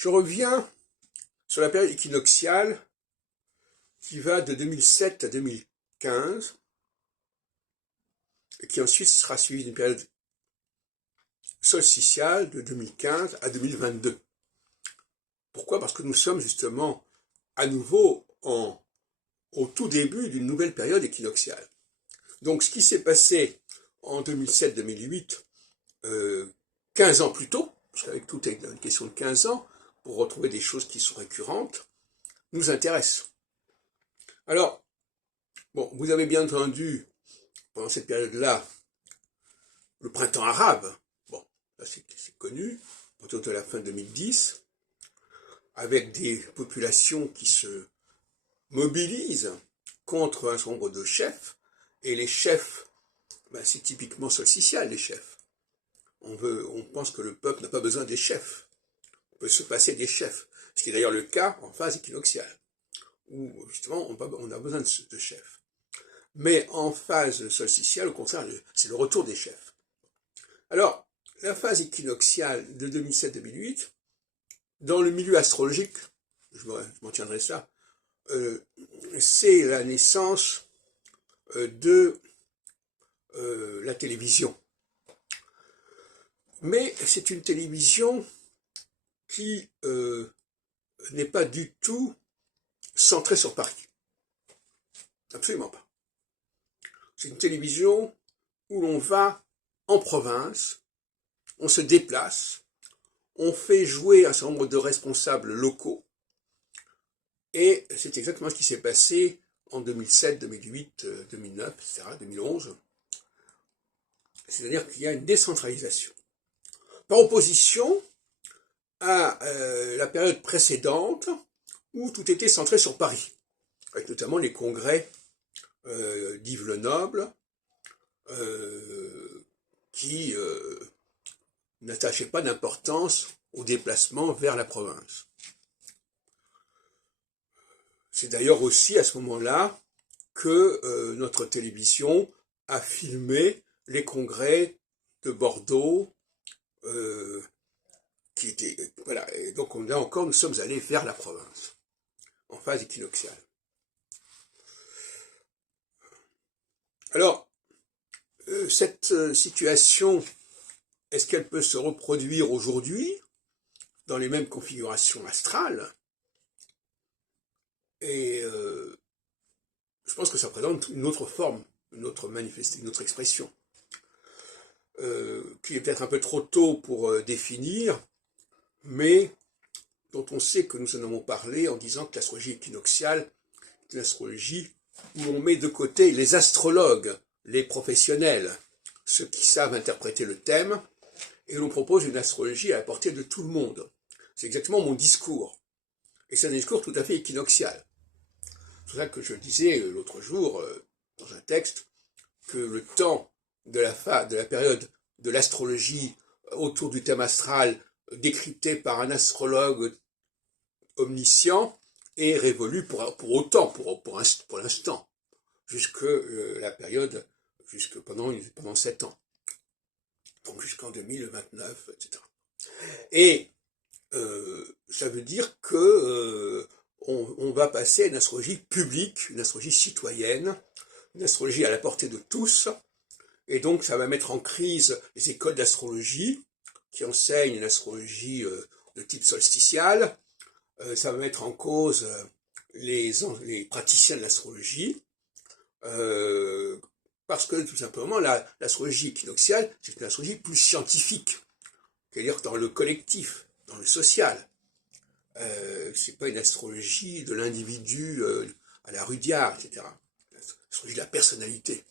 Je reviens sur la période équinoxiale qui va de 2007 à 2015 et qui ensuite sera suivie d'une période solsticiale de 2015 à 2022. Pourquoi? Parce que nous sommes justement à nouveau au tout début d'une nouvelle période équinoxiale. Donc ce qui s'est passé en 2007-2008, 15 ans plus tôt, parce qu'avec tout est une question de 15 ans, pour retrouver des choses qui sont récurrentes, nous intéresse. Alors, bon, vous avez bien entendu, pendant cette période-là, le printemps arabe, bon, là c'est connu, autour de la fin 2010, avec des populations qui se mobilisent contre un certain nombre de chefs, et les chefs, ben, c'est typiquement solsticial, les chefs. On pense que le peuple n'a pas besoin des chefs. On peut se passer des chefs. Ce qui est d'ailleurs le cas en phase équinoxiale, où justement on a besoin de chefs. Mais en phase solsticiale, au contraire, c'est le retour des chefs. Alors, la phase équinoxiale de 2007-2008, dans le milieu astrologique, je m'en tiendrai ça, c'est la naissance de la télévision. Mais c'est une télévision qui n'est pas du tout centrée sur Paris. Absolument pas. C'est une télévision où l'on va en province, on se déplace, on fait jouer un certain nombre de responsables locaux, et c'est exactement ce qui s'est passé en 2007, 2008, 2009, etc., 2011. C'est-à-dire qu'il y a une décentralisation. Par opposition à la période précédente où tout était centré sur Paris, avec notamment les congrès d'Yves le Noble qui n'attachaient pas d'importance au déplacement vers la province. C'est d'ailleurs aussi à ce moment-là que notre télévision a filmé les congrès de Bordeaux, qui étaient, voilà, et donc là encore nous sommes allés vers la province, en phase équinoxiale. Alors, cette situation, est-ce qu'elle peut se reproduire aujourd'hui, dans les mêmes configurations astrales? Et je pense que ça présente une autre forme, une autre manifestation, une autre expression, qui est peut-être un peu trop tôt pour définir, mais dont on sait que nous en avons parlé en disant que l'astrologie équinoxiale est une astrologie où on met de côté les astrologues, les professionnels, ceux qui savent interpréter le thème, et l'on propose une astrologie à la portée de tout le monde. C'est exactement mon discours. Et c'est un discours tout à fait équinoxial. C'est pour ça que je disais l'autre jour, dans un texte, que le temps de la période de l'astrologie autour du thème astral décrypté par un astrologue omniscient est révolu pour l'instant, jusque la période, pendant 7 ans, donc jusqu'en 2029, etc. Et ça veut dire que on va passer à une astrologie publique, une astrologie citoyenne, une astrologie à la portée de tous, et donc ça va mettre en crise les écoles d'astrologie qui enseignent une astrologie de type solsticial, ça va mettre en cause les praticiens de l'astrologie, parce que tout simplement l'astrologie équinoxiale, c'est une astrologie plus scientifique, c'est-à-dire dans le collectif, dans le social. C'est pas une astrologie de l'individu à la Rudyard, etc. L'astrologie de la personnalité.